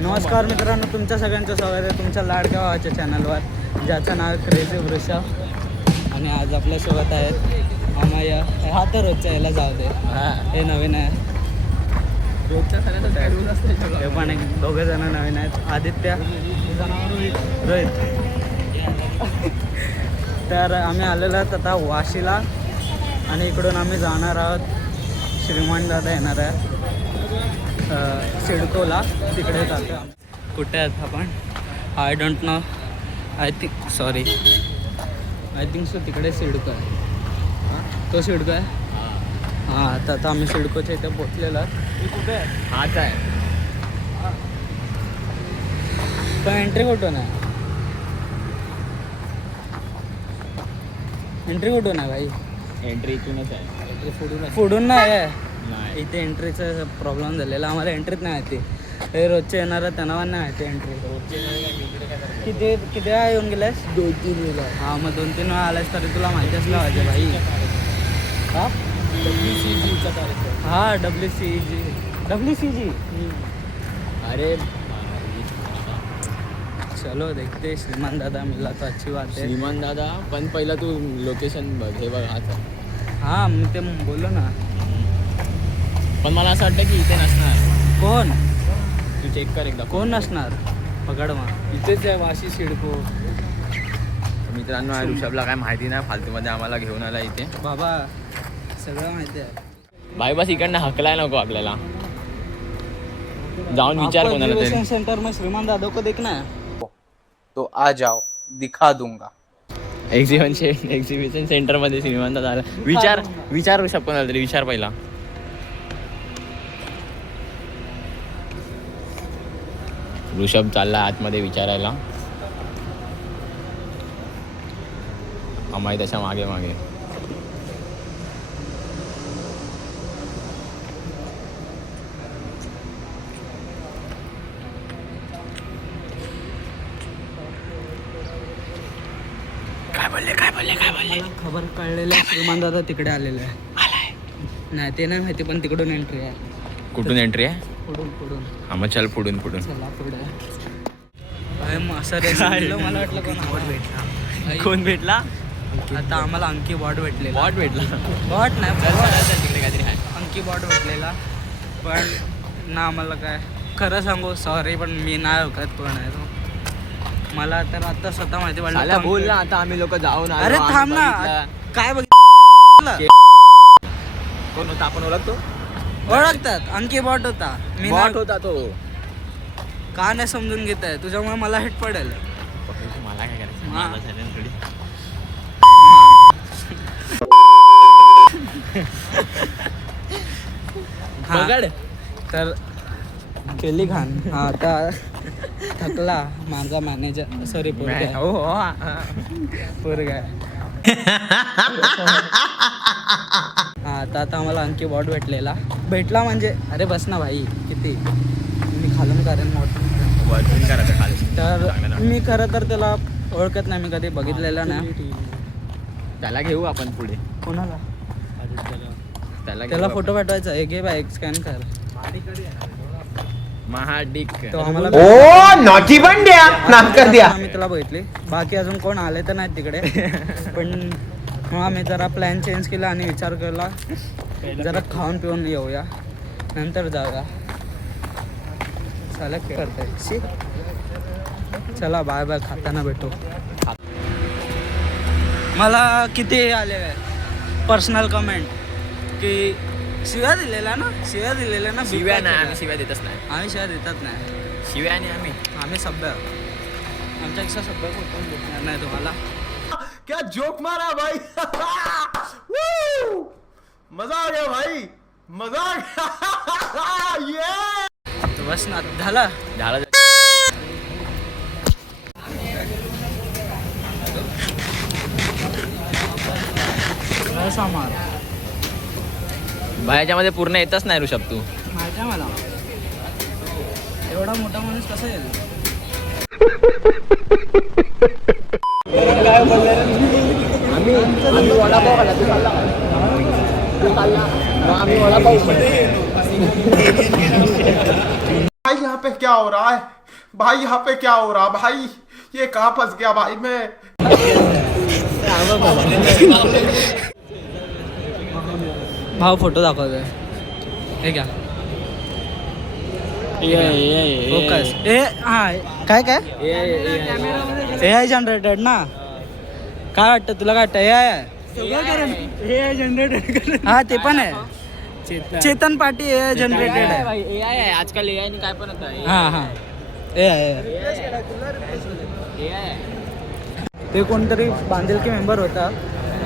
नमस्कार मित्रांनो, तुमच्या सगळ्यांचं स्वागत आहे तुमच्या लाडक्या भावाच्या चॅनलवर, ज्याचं नाव आहे क्रेझी वृषभ. आणि आज आपल्यासोबत आहेत अमय. हा तर रोजच्या याला जाऊ दे, हे नवीन आहे. रोजच्या सगळ्यांचा हे पण एक दोघं जण नवीन आहेत. आदित्य, रोहित. तर आम्ही आलेलो आहोत आता वाशीला आणि इकडून आम्ही जाणार आहोत. श्रीमान दादा येणार आहे सिडकोला, तिकडे जातो. कुठे आहेत आपण? I don't know. I think so तिकडे सिडको आहे. तो सिडको आहे. हां, आता आम्ही सिडकोच्या इथे पोचलेलो आहोत. कुठे आहे? हाच आहे. पण एंट्री कुठून आहे? एंट्री कुठून आहे भाई? एंट्री इथूनच आहे. एंट्री फोडून नाही आहे नाही. इथे. एंट्रीचा प्रॉब्लेम झालेला, आम्हाला एंट्रीच नाही माहिती. हे रोजचे येणार त्यांना पण नाही माहिती एंट्री. किती वेळा येऊन गेलास? 2-3 वेळा. हां, मग 2-3 वेळा आलास तरी तुला माहिती असलं पाहिजे भाई. हां, WCGचा कार्यक्रम. हां, WCG. अरे चलो देखते. श्रीमान दादा मिला तो अच्छी बात है. श्रीमान दादा, पण पहिला तू लोकेशन बघ. हे बघ, हाच आहे. हां, मग ते बोललो ना. पण मला असं वाटतं की इथे नसणार. कोण? तू चेक कर एकदा. कोण नसणार? पकड मग. इथेच आहे वाशी सिडको. मित्रांनो, ऋषभला काय माहिती नाही, फालतूमध्ये आम्हाला घेऊन आला इथे. बाबा सगळं माहिती आहे भाई. बस इकडनं हकलाय नको आपल्याला. जाऊन विचार कोणाला तरी. सेंटर में श्रीमान दादा को देखना है तो आ जाओ, दिखा दूंगा. एक्झिबिशन सेंटर मध्ये श्रीमान दादा आला. विचार ऋषभ कोणाला तरी. विचार पहिला. ऋषभ चालला आतमध्ये विचारायला. अमाई त्याच्या मागे मागे. काय बोलले? खबर कळलेलं आहे, श्रीमान दादा तिकडे आलेलं आहे. नाही ते नाही माहिती, पण तिकडून एंट्री आहे. कुठून एंट्री आहे? पुढून हा, मग चल पुढून. चला पुढे. असं रेसिंग दिलं, मला वाटलं कोण आवड भेटला. कोण भेटला? आता आम्हाला अंकी बॉट भेटलेला. बॉट भेटला. बॉट नाही, तिकडे काहीतरी आहे. अंकी बॉट भेटलेला. पण ना आम्हाला काय खरं सांगू, सॉरी, पण मी नाही ओळखत कोण आहे तो. मला तर आता स्वतः माहिती पडलं. बोल ना, आता आम्ही लोक जाऊन आलो. अरे थांब ना, काय बघ. कोण होता आपण ओळखतो? ओळखतात. अंकी बॉट होता. मी बॉट नाही- होता तो. का नाही समजून घेत आहे? तुझ्यामुळे मला हिट पडेल. मला काय करायचं? हा. माझा channel थोडी. हा. पकड. तर केली घाण. हा, आता थकला माझा मॅनेजर. सॉरी, पोरगा हो हो, हा. पोरगा. हा, आता आम्हाला अंकी बॉट भेटला म्हणजे अरे बस ना भाई, किती मी खालून करेन मोठं. वरतून करायचं खाली. तर मी खरं तर त्याला ओळखत नाही, मी कधी बघितलेलं नाही. त्याला घेऊ आपण पुढे. कोणाला? त्याला त्याला फोटो पाठवायचा. हे घे बाय, स्कॅन कर. महाडिक. तो आम्हाला ओ नॉटी बंड्या, नाम कर दिया. आम्ही त्याला बघितली. बाकी अजून कोण आले तर नाहीत तिकडे. पण मग आम्ही जरा प्लॅन चेंज केला आणि विचार केला जरा खाऊन पिऊन येऊया, नंतर जाऊया. चला करताय. चला बाय बाय, खाताना भेटू. मला किती आले पर्सनल कमेंट की शिव्या दिलेल्या ना. शिव्या नाही, आम्ही शिव्या देतच नाही. आम्ही शिव्या देतात नाही. शिव्या आणि आम्ही सभ्य. आमच्यापेक्षा सभ्य कोण भेटणार नाही तुम्हाला. क्या जोक मारा भाई. मजा आ गया भाई, मजा आ गया. ये बस ना, झालं. सामान बायाच्यामध्ये पूर्ण येतच नाही ऋषभ तू. माहिती आहे मला. एवढा मोठा माणूस कसा येईल? काय बोलले? आम्ही वडापाव खाल्ला. तू खाल्ला. आम्ही वडापाव. भाई यहाँ पे क्या हो रहा है भाई, यहाँ पे क्या हो रहा भाई, ये कहाँ फंस गया भाई मैं। भाव फोटो दाखवतोय हे घ्या फोकस ए हा काय AI जनरेटेड ना, काय वाटतं तुला, काय वाटतं AI जनरेटेड हा ते पण आहे, चेतन पाटी AI जनरेटेड आहे. AI आहे आजकाल, AI ने काय पण होतं. हा हा AI ते कोणतरी बांधिलकी मेंबर होता,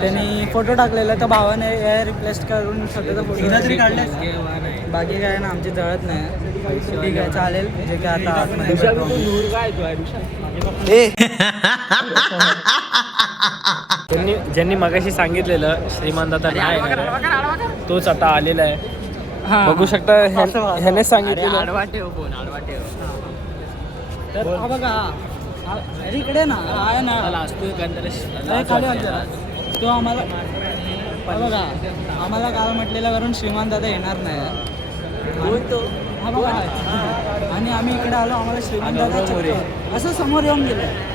त्यांनी फोटो टाकलेला, तर भावाने AI रिप्लेस करून स्वतःचा फोटो काढले. बाकी काय ना, आमची जळत नाही. ठीक आहे चालेल, जे काय आता आतमध्ये ज्यांनी मगाशी सांगितलेलं श्रीमान दादा काय तोच आता आलेला आहे. बघू शकता ह्याने सांगितलेलं. आडवा ठेव फोन, आडवा ठेव. तर हा बघा, अरे इकडे ना आहे ना, खाली वाट जरा. तो आम्हाला हा बघा, आम्हाला काल म्हटलेलं वरून श्रीमान दादा येणार नाही. हा बघा, आणि आम्ही इकडे आलो, आम्हाला श्रीमान दादा असं समोर येऊन गेलं.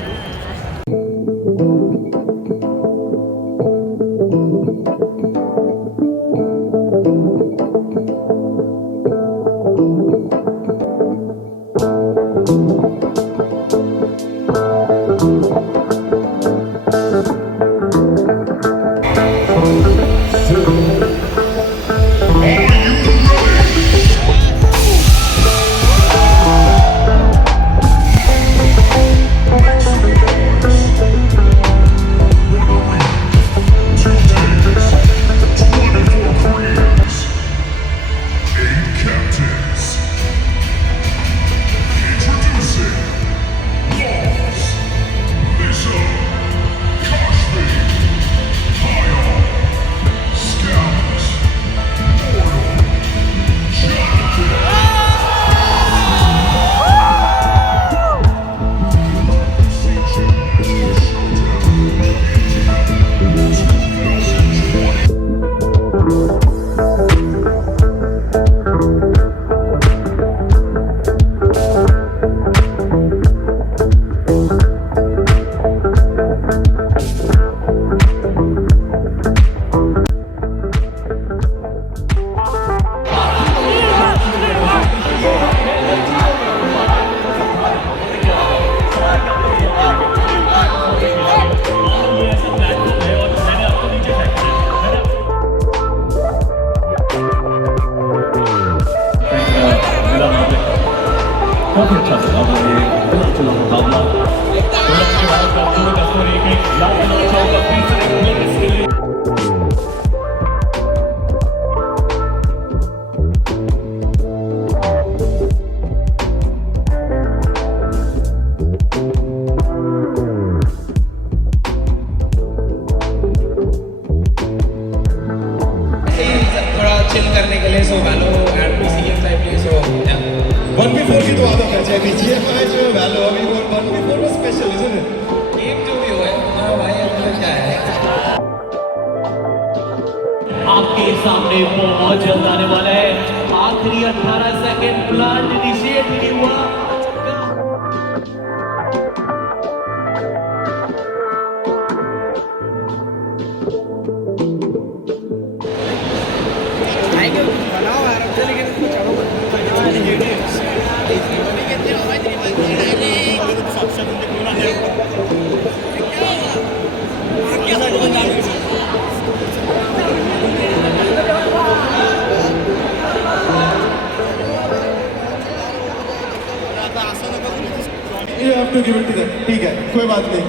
करने के लिए सो वैलो एंड PCM टाइप के सो 1v4 की तो आदत है चाहे BGM है जो वैलो अभी वो 1v4 में स्पेशल है ना गेम जो भी हो है ना भाई अंदर क्या है आपके सामने बहुत जल्द आने वाला है आखिरी 18 सेकंड प्लांट इनिशिएट नहीं हुआ You have to give it to them. ठीक है कोई बात नहीं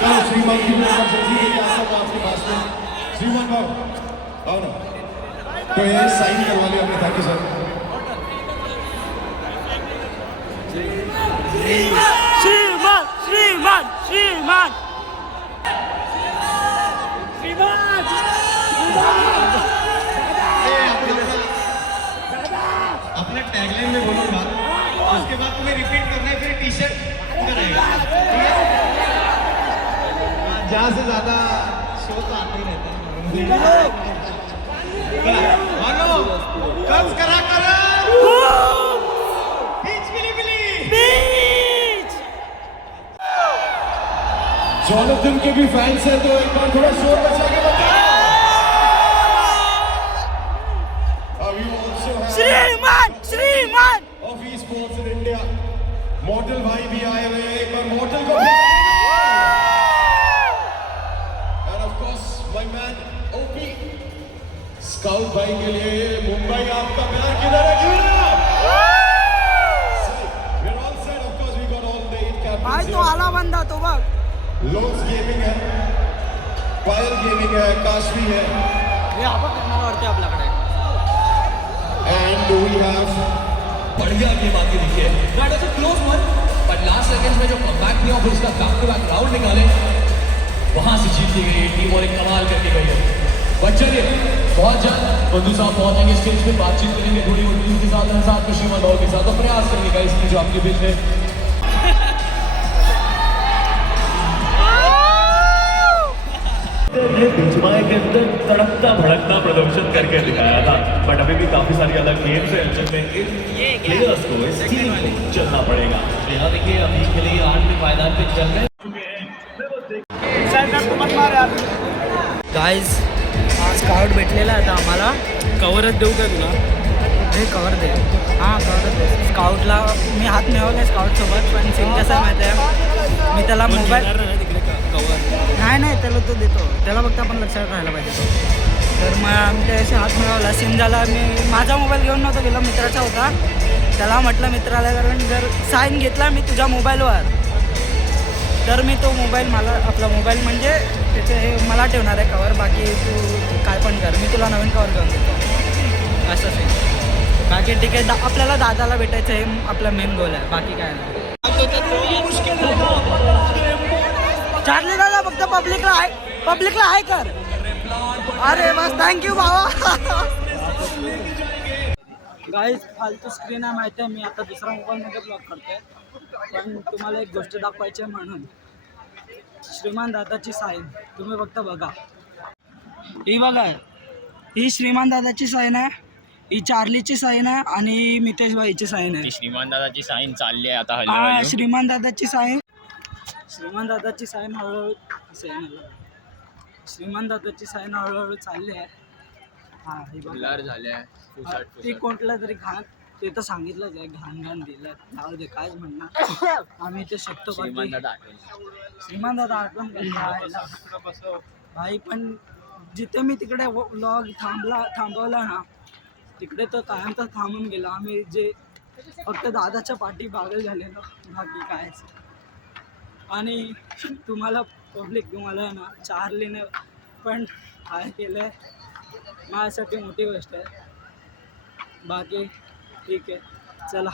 चलो श्रीमान की आपके पास में श्रीमान बाबू आओ ना तो ये साइन करवा लिया हमने थैंक यू सर श्रीमान श्रीमान श्रीमान अपने टैगलाइन में बोलूंगा उसके बाद तुम्हें रिपीट करना है फिर टी-शर्ट इधर आएगा ठीक है जहाँ से ज्यादा शो तो आते ही रहते हैं मानो कब्ज करा करण बीच बिली जॉनथन के भी फैंस हैं तो एक बार थोड़ा शोर मचा के बताओ अभी also have Shriman of esports in India model भाई भी आए हुए हैं एक बार मॉडल को and of course my man OP scout भाई के लिए मुंबई आपका प्यार किधर है क्यों we're all set of course we got all the 8 captains भाई तो आला बंदा तो बघ लोन्स गेमिंग है पायल गेमिंग है काशवी है हे आपण करणारवरती आपल्याकडे and we have बढ़िया गेम आके दिखे that was a close one but last seconds में जो कमबैक किया और फिर उसका बैक टू बैक राउंड निकाले वहां से जीत ली गई टीम और एक कमाल करके गई है बट चलिए बहुत जल्द बंधु साहब पहुंचेंगे स्टेज पे बातचीत करेंगे थोड़ी उनके साथ और साथ में श्रीमान भाव के साथ तो प्रयास करेंगे गाइस की जो आपके बीच में पिछवाड़े के अंदर तड़कता भड़कता प्रदर्शन करके दिखाया था बट अभी भी काफी सारी अलग गेम्स हैं जिनमें इन प्लेयर्स को इस टीम को चलना पड़ेगा यहाँ देखिए अभी के लिए 8वें पायदान पे चल रहे गाईज स्काउट भेटलेला आहे आता आम्हाला कवरच देऊ का तुला हे कवर दे हां कवर दे स्काउटला मी हात मिळवले स्काउटसोबत पण सीन कसं आहे माहिती आहे मी त्याला मोबाईल तिकडे कवर नाही त्याला तो देतो त्याला फक्त आपण लक्षात राहायला पाहिजे तो तर मग आम्ही त्याशी हात मिळवला सीन झाला मी माझा मोबाईल घेऊन नव्हतो गेलो मित्राचा होता त्याला म्हटलं मित्राला कारण जर साईन घेतला मी तुझ्या मोबाईलवर तर मी तो मोबाईल मला आपला मोबाईल म्हणजे त्याचे हे मला ठेवणार आहे कवर बाकी तू काय पण कर मी तुला नवीन कवर घेऊन देतो असं आहे बाकी ठीक आहे आपल्याला दादाला भेटायचं हे आपला मेन गोल आहे बाकी काय नाही चार्ली दादा फक्त पब्लिकला हाय कर अरे बस थँक्यू भावा गाईज फालतू स्क्रीन आहे माहिती आहे मी आता दुसरा मोबाईलमध्ये ब्लॉक करतोय पण तुम्हाला एक गोष्ट दाखवायची आहे म्हणून श्रीमान दादाची साईन तुम्ही फक्त बघा ही बघा ही श्रीमान दादाची साईन आहे ही चार्लीची साईन आहे आणि मितेश भाईची साईन आहे श्रीमान दादाची साईन चालली आहे आता हा श्रीमान दादाची साईन हळूहळू श्रीमान दादाची साईन हळूहळू चालली आहे हा ही बघा ब्लर झाल्या ते कोणत्या तरी घाण ते तर सांगितलंच आहे घाण दिलं जाऊ दे काय म्हणणार आम्ही ते शकतो श्रीमान दादा आठवण करता भाई पण जिथे मी तिकडे व्लॉग थांबवला ना तिकडे तर कायमचा थांबून गेला आम्ही जे फक्त दादाच्या पाठी पागल झालेलो बाकी काय आणि तुम्हाला तुम्हाला ना चार्लीने पण काय केलं आहे माझ्यासाठी मोठी गोष्ट आहे बाकी ठीक आहे चला